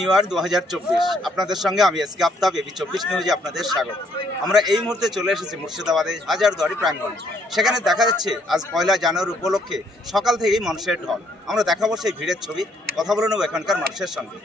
New year 2024। আপনাদের সঙ্গে আমি এসকে আফতাব, এবি 24 নিউজে আপনাদের স্বাগত। আমরা এই মুহূর্তে চলে এসেছি মুর্শিদাবাদে হাজারদুয়ারি প্রাঙ্গণে। সেখানে দেখা যাচ্ছে আজ 1 জানুয়ারি উপলক্ষে সকাল থেকেই মানুষের ঢল। আমরা দেখাবো সেই ভিড়ের ছবি, কথা বলে নেব এখানকার মানুষের সঙ্গে।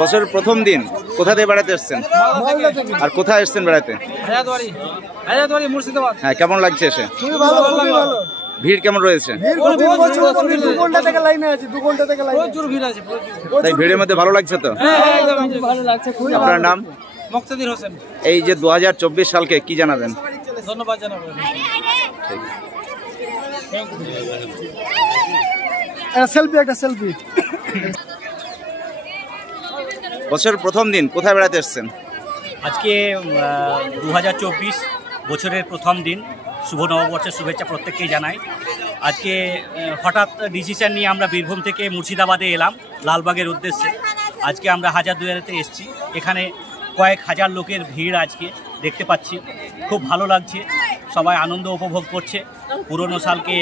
বছরের প্রথম দিন কোথা থেকে বেড়াতে এসছেন আর কোথায় এসছেন বেড়াতে? হাজারদুয়ারি মুর্শিদাবাদ। হ্যাঁ, কেমন লাগছে এসে? ভিড় কেমন রয়েছে? তাই ভিড়ের মধ্যে ভালো লাগছে তো? আপনার নাম? মুক্তাদির হোসেন। এই যে 2024 সালকে কি জানাবেন? ধন্যবাদ জানাবো। সেলফি। বছরের প্রথম দিন কোথায় বেড়াতে এসছেন? আজকে 2024 বছরের প্রথম দিন, শুভ নববর্ষের শুভেচ্ছা প্রত্যেককেই জানাই। আজকে হঠাৎ ডিসিশন নিয়ে আমরা বীরভূম থেকে মুর্শিদাবাদে এলাম লালবাগের উদ্দেশ্যে। আজকে আমরা হাজারদুয়ারিতে এসেছি। এখানে কয়েক হাজার লোকের ভিড় আজকে দেখতে পাচ্ছি, খুব ভালো লাগছে। সবাই আনন্দ উপভোগ করছে। পুরনো সালকে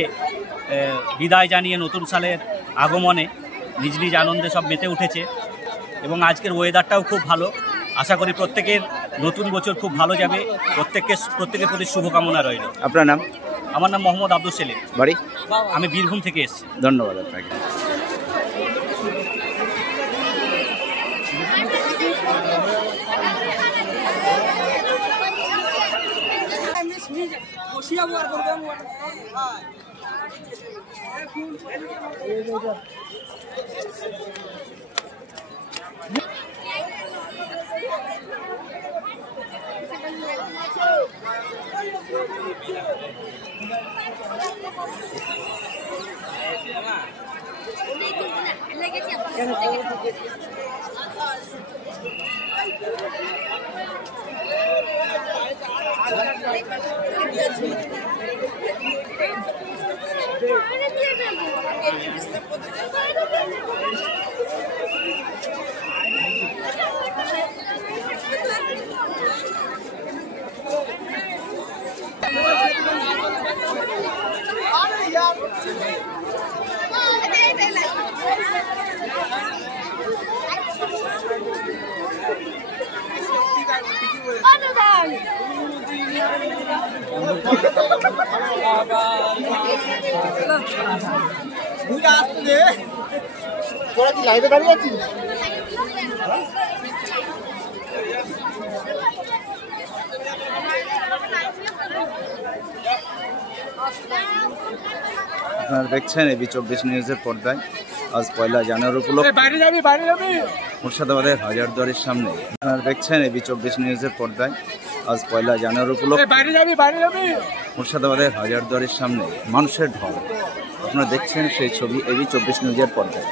বিদায় জানিয়ে নতুন সালের আগমনে নিজ নিজ আনন্দে সব মেতে উঠেছে এবং আজকের ওয়েদারটাও খুব ভালো। আশা করি প্রত্যেকের নতুন বছর খুব ভালো যাবে। প্রত্যেকের প্রতি শুভকামনা রইল। আপনার নাম? আমার নাম মোহাম্মদ আব্দুল সেলিম। বাড়ি? আমি বীরভূম থেকে এসেছি। ধন্যবাদ আপনাকে। তোরা কি লাইভে দাঁড়িয়ে আছিস? আপনারা দেখছেন এবি 24 নিউজের পর্দায় আজ 1 জানুয়ারি উপলক্ষে মুর্শিদাবাদের হাজারদুয়ারির সামনে। আপনারা দেখছেন এবি 24 নিউজের পর্দায় আজ 1 জানুয়ারি উপলক্ষে মুর্শিদাবাদের হাজারদুয়ারির সামনে মানুষের ঢল। আপনারা দেখছেন সেই ছবি এবি 24 নিউজের পর্দায়।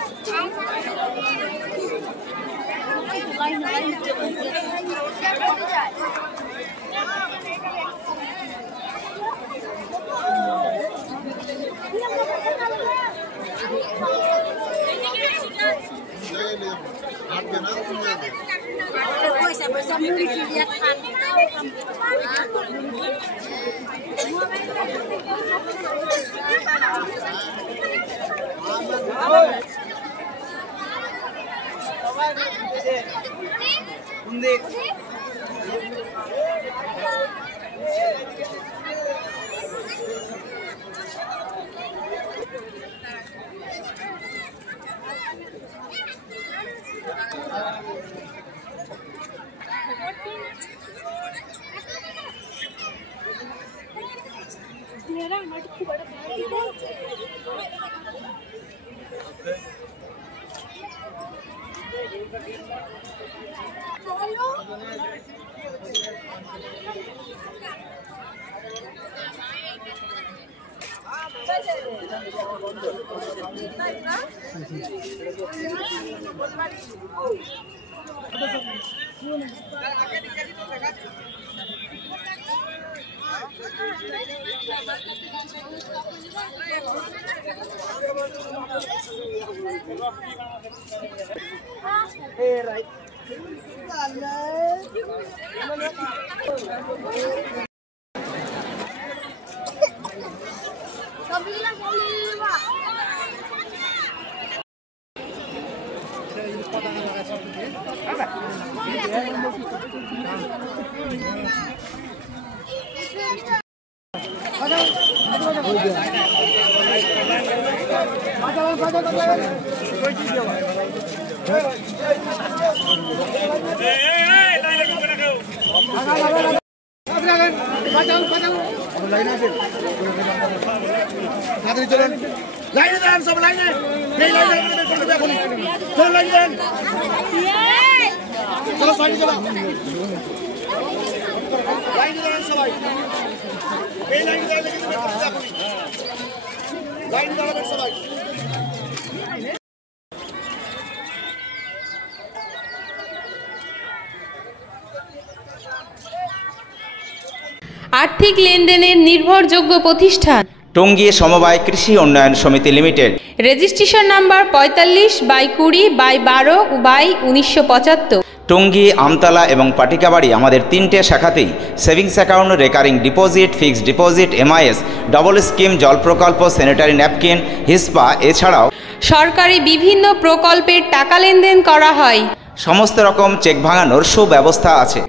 আর্থিক লেনদেনের নির্ভরযোগ্য প্রতিষ্ঠান টঙ্গী সমবায় কৃষি উন্নয়ন সমিতি limited. Registration number 45/20/12/1975। Tongi, Amtala এবং পাটিকাবাড়ি আমাদের 3টে শাখাতেই savings account, recurring deposit, fixed deposit, MIS, double scheme, জল প্রকল্প, স্যানিটারি ন্যাপকিন, হিসপা এছাড়াও সরকারি বিভিন্ন প্রকল্পের টাকা লেনদেন করা হয়। সমস্ত রকম চেক ভাঙানোর সুব্যবস্থা আছে।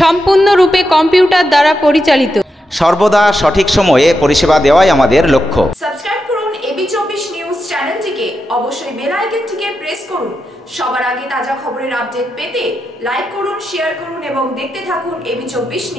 সম্পূর্ণরূপে কম্পিউটার দ্বারা পরিচালিত। সর্বদা সঠিক সময়ে পরিষেবা দেওয়াই আমাদের লক্ষ্য। সাবস্ক্রাইব করুন এবি24 নিউজ চ্যানেলটিকে, অবশ্যই বেল আইকনটিকে প্রেস করুন। সবার আগে তাজা খবরের আপডেট পেতে লাইক করুন, শেয়ার করুন এবং দেখতে থাকুন এবি24 নিউজ।